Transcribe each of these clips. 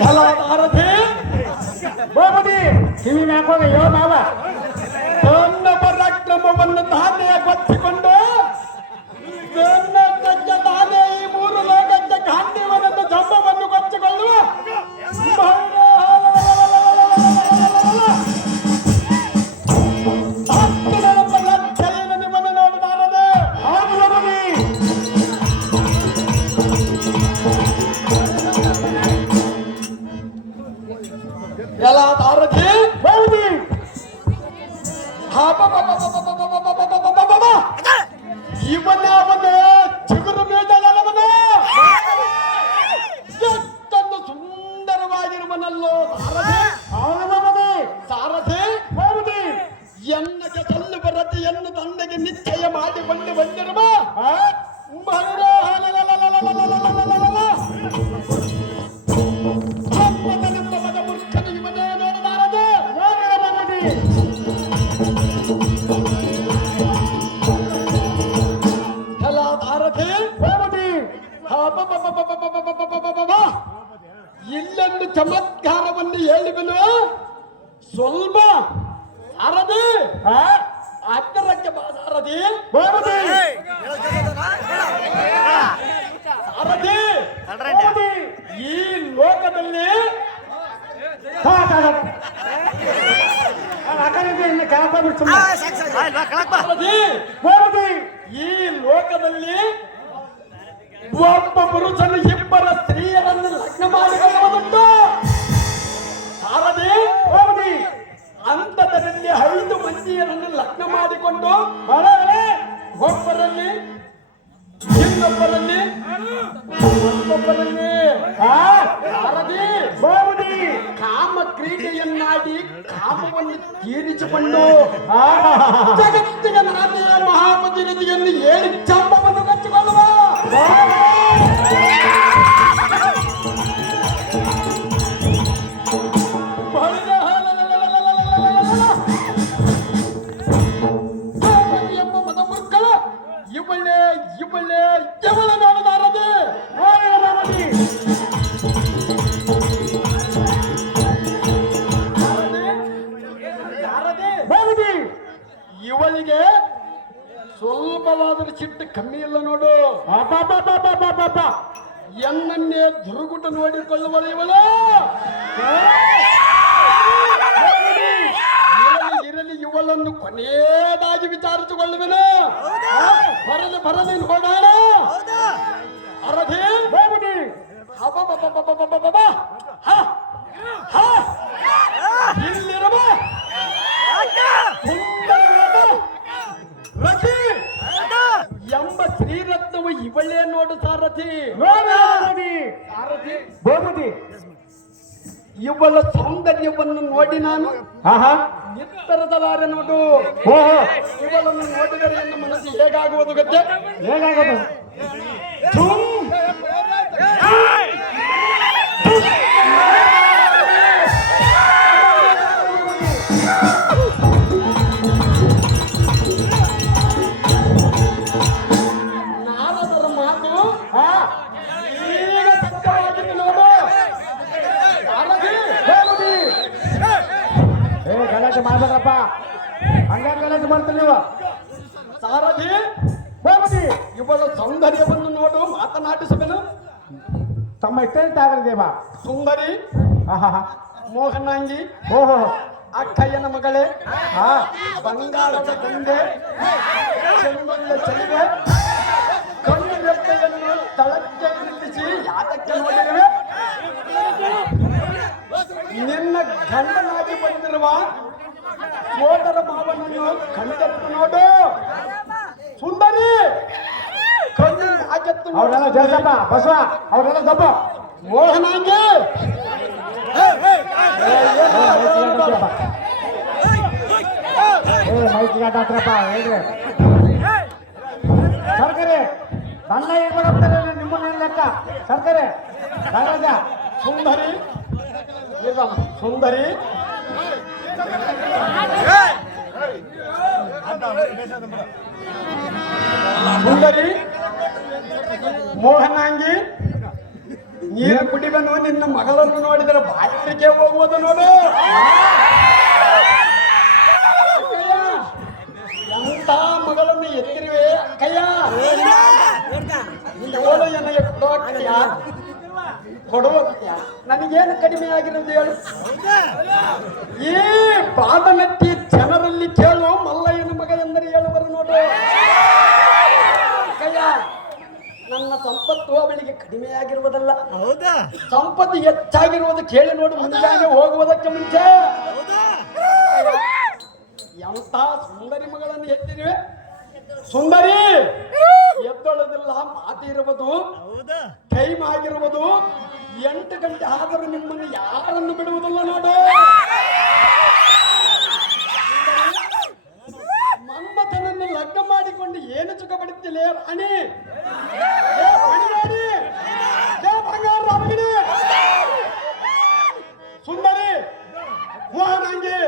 ಕಲಾಧಾರಧಿ ಬಹುಮತಿ ಕಿವಿ ಹಾಕೋಗ ಯೋ ಮಾವ ತನ್ನ ಪರಾಕ್ರಮವನ್ನು ತಾನೇ ಗೊತ್ತಿಕೊಂಡು ತನ್ನ ತಜ್ಜ ತಾನೇ ಈ ಮೂರು ಲೋಕಕ್ಕೆ ಗಾಂಧಿವನದ ಜಂಬವನ್ನು ಗೊತ್ತಿಕೊಳ್ಳುವ ನಿಮ್ಮನ್ನು ನೋಡಬಾರದೆ. ಎಲ್ಲ ತಾರಥಿ ಬಹುಮತಿ ಇವನೇ ಚಿಗುರು ಬೀಜದವನೇ ಎಷ್ಟೊಂದು ಸುಂದರವಾಗಿರುವನಲ್ಲೋ ಸಾರಥಿ ಬಹುಮತಿ ಎನ್ನಗೆ ತಲ್ಲು ಬರತೆಯನ್ನು ತಂದೆಗೆ ನಿಶ್ಚಯ ಮಾಡಿಕೊಂಡು ಬಂದಿರುವ ಮದ ಮುರ್ಖನು ಇವನೇ ನೋಡಬಾರದು. ಸಾರಥಿ ಇಲ್ಲೊಂದು ಚಮತ್ಕಾರವನ್ನು ಹೇಳಿದನು ಸ್ವಲ್ಪ ಸಾರಥಿ ಹತ್ತಿರಕ್ಕೆ ಬಾ ಸಾರಥಿ. ಸಾರಥಿ ಈ ಲೋಕದಲ್ಲಿ ಈ ಲೋಕದಲ್ಲಿ ಒಬ್ಬ ಪುರುಷನು ಇಬ್ಬರ ಸ್ತ್ರೀಯರನ್ನು ಲಗ್ನ ಮಾಡಿಕೊಳ್ಳುವುದುಂಟು. ಸಾರಥಿ ಅಂತದಲ್ಲಿ 5 ಮಂದಿಯರನ್ನು ಲಗ್ನ ಮಾಡಿಕೊಂಡು ಒಬ್ಬರಲ್ಲಿ ಇನ್ನೊಬ್ಬರಲ್ಲಿ ಮತ್ತೊಬ್ಬರಲ್ಲಿ ಸಾರಥಿ ಕಾಮ ಕ್ರೀಡೆಯನ್ನಾಡಿ ಕಾಮವನ್ನು ತೀರಿಸಿಕೊಂಡು ಜಗತ್ತಿನ ನಾನೆಯ ಮಹಾಮಂದಿರದಿಯನ್ನು ಏಳಿ ಚಂಬವನ್ನು ಕಚ್ಚಿಕೊಳ್ಳುವ ಎಂಬ ಮದ ಮಕ್ಕಳ ಇವಳೆ ನೋಡಬಾರದೆ. ಇವಳಿಗೆ ಸ್ವಲ್ಪವಾದರೂ ಸಿಟ್ಟು ಕಮ್ಮಿ ಇಲ್ಲ ನೋಡು. ಎನ್ನನ್ನೇ ದುರುಗುಟ ನೋಡಿಕೊಳ್ಳುವಳು ಇವಳು. ಇರಲಿ ಇವಳನ್ನು ಕೊನೆಯದಾಗಿ ವಿಚಾರಿಸಿಕೊಳ್ಳುವೆನು. ಬರಲಿ ನೋಡೋಣ. ಅರಧಿ ಇಲ್ಲಿರುವ ರಥಿ ಎಂಬ ಶ್ರೀರತ್ನವು ಇವಳೇ ನೋಡು ಸಾರಥಿ. ಸಾರಥಿ ಬಹುಮತಿ ಇವಳ ಸೌಂದರ್ಯವನ್ನು ನೋಡಿ ನಾನು ನಿತ್ತರದಲಾರೆ ನೋಡು. ಇವಳನ್ನು ನೋಡಿದರೆ ನನ್ನ ಮನಸ್ಸು ಹೇಗಾಗುವುದು ಗೊತ್ತೇ? ಹೇಗಾಗದು? ನಾರದರ ಮಾತು ಈಗ ಸತ್ಯವಾಗಿದೆ ನೋಡು. ಗಲಾಟೆ ಮಾಡ್ಬೇಕಪ್ಪ, ಹಂಗಾಗಿ ಗಲಾಟೆ ಮಾಡ್ತೀರಿ ನೀವು. ಸಾರಥಿ ಬಹುಮತಿ ಇವಳ ಸೌಂದರ್ಯವನ್ನು ನೋಡು, ಮಾತನಾಡಿಸಬೇನು. ತಮ್ಮ ಇಷ್ಟ ಆಗಲಿದೇವ ಸುಂದರಿ ಮೋಹನಾಂಗಿ ಓಹೋ ಅಕ್ಕಯ್ಯನ ಮಗಳೇ, ಬಂಗಾರದ ಗಂಗೆ, ಚೆಂಗುಳ್ಳ ಚೆಲುವೆ, ಕಣ್ಣು ರೆಪ್ಪೆಯನ್ನು ತಳಕ್ಕೆ ನಿಲ್ಲಿಸಿ ಯಾತಕ್ಕೆ ನೋಡಿರುವೆ? ನಿನ್ನ ಗಂಡನಾಗಿ ಬಂದಿರುವ ಸೋದರ ಮಾವನನ್ನು ಕಣ್ಣೆತ್ತು ನೋಡು. ಸುಂದರಿ ಕಣ್ಣು ಯಾಕೆತ್ತು ಅವರೆಲ್ಲ ಜಲ್ಸಪ್ಪ ಬಸವ, ಅವರೆಲ್ಲ ದಬ್ಬ ಮೋಹನಾಂಗಿ ಮೈಕಿಗಾಟಪ್ಪ ಹೇಳ್ರಿ ಸರ್ಕರೆ ನನ್ನ ಏನ್ ಮಾಡಾಕ್ತಾರೆ ನಿಮ್ಮನ್ನ ಲೆಕ್ಕ ಸರ್ಕರೆ ರಾಜ ಸುಂದರಿ ಸುಂದರಿ ಸುಂದರಿ ಮೋಹನಾಂಗಿ ನೀರು ಕುಡಿದನು ನಿನ್ನ ಮಗಳನ್ನು ನೋಡಿದರೆ ಬಾಯಿಗೆ ಹೋಗುವುದು ನೋಡು. ಅಕ್ಕಯ್ಯ, ಎಂತ ಮಗಳನ್ನು ಎತ್ತಿರುವೆ ಅಕ್ಕಯ್ಯ. ಇವಳು ನನಗೆ ಕೊಡುವಕ್ತಿಯ ನನಗೇನು ಕಡಿಮೆ ಆಗಿರೋದು ಹೇಳು. ಈ ಪಾದನಟ್ಟಿ ಜನರಲ್ಲಿ ಕೇಳು ಮಲ್ಲಯ್ಯನ ಮಗ ಎಂದರೆ ಹೇಳುವರು ನೋಡು. ಅಕ್ಕಯ್ಯ, ನನ್ನ ಸಂಪತ್ತು ಅವಳಿಗೆ ಕಡಿಮೆಯಾಗಿರುವುದಲ್ಲ, ಸಂಪತ್ತು ಹೆಚ್ಚಾಗಿರುವುದು ಕೇಳಿ ನೋಡು. ಮುಂಜಾನೆ ಹೋಗುವುದಕ್ಕೆ ಮುಂಚೆ ಎಂತ ಸುಂದರಿ ಮಗಳನ್ನು ಎತ್ತಿರುವೆ. ಸುಂದರಿ ಎದ್ದೊಳದಿಲ್ಲ, ಮಾತಿರುವುದು, ಟೈಮ್ ಆಗಿರುವುದು 8 ಗಂಟೆ ಆದರೂ ನಿಮ್ಮನ್ನು ಯಾರನ್ನು ಬಿಡುವುದಿಲ್ಲ ನೋಡು. ಮನ್ಮಥನನ್ನು ಲಗ್ನ ಮಾಡಿಕೊಂಡು ಏನು ಸುಖ ಪಡುತ್ತಿಲ್ಲ ರಾಣಿ. ಬಂಗಾರ ರಾಮಗಿಣಿ, ಸುಂದರಿ ಮೋಹನಂಗಿ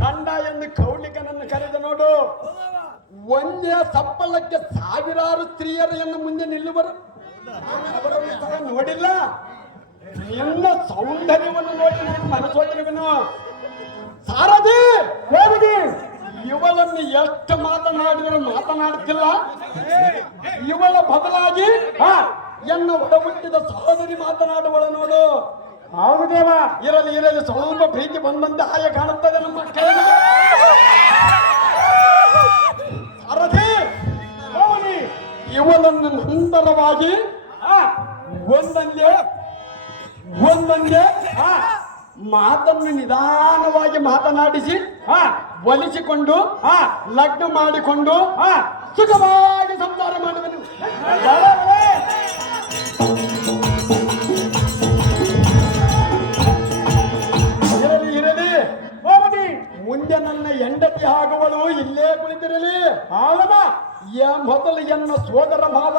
ಗಂಡ ಎಂದು ಕೌಲಿಕನನ್ನು ಕರೆದ ನೋಡು. ಒಂದೇ ಸಪ್ಪಳಕ್ಕೆ ಸಾವಿರಾರು ಸ್ತ್ರೀಯರು ಎಂದು ಮುಂದೆ ನಿಲ್ಲುವರು. ಅವರನ್ನು ಸಹ ನೋಡಿಲ್ಲ. ನಿನ್ನ ಸೌಂದರ್ಯವನ್ನು ನೋಡಿ ನಾನು ಮನಸ್ಸೊಳ್ಳಿರುವೆನು. ಸಾರಥಿ ಹೋಗಿ ಇವಳನ್ನು ಎಷ್ಟು ಮಾತನಾಡಿದರೂ ಮಾತನಾಡುತ್ತಿಲ್ಲ. ಇವಳ ಬದಲಾಗಿ ಎನ್ನ ಒಡ ಹುಟ್ಟಿದ ಸಹೋದರಿ ಮಾತನಾಡುವಳ ನೋಡು. ಹೌದು ದೇವ. ಇರಲಿ ಇರಲಿ, ಸ್ವಲ್ಪ ಪ್ರೀತಿ ಬಂದಂತೆ ಹಾಯ ಕಾಣುತ್ತದೆ ನಮ್ಮ ಕೈಗೆ. ಸಾರಥಿ ಇವಳನ್ನು ನಂತರವಾಗಿ ಒಂದೊಂದೇ ಮಾತನ್ನು ನಿಧಾನವಾಗಿ ಮಾತನಾಡಿಸಿ ಒಲಿಸಿಕೊಂಡು ಲಗ್ನ ಮಾಡಿಕೊಂಡು ಸುಖವಾಗಿ ಸಂಸಾರ ಮಾಡುವನು. ಇರಲಿ ಇರಲಿ, ಮುಂದೆ ನನ್ನ ಹೆಂಡತಿ ಆಗುವಳು ಇಲ್ಲೇ ಕುಳಿತಿರಲಿ. ಮೊದಲು ಎನ್ನ ಸೋದರ ಮಾವ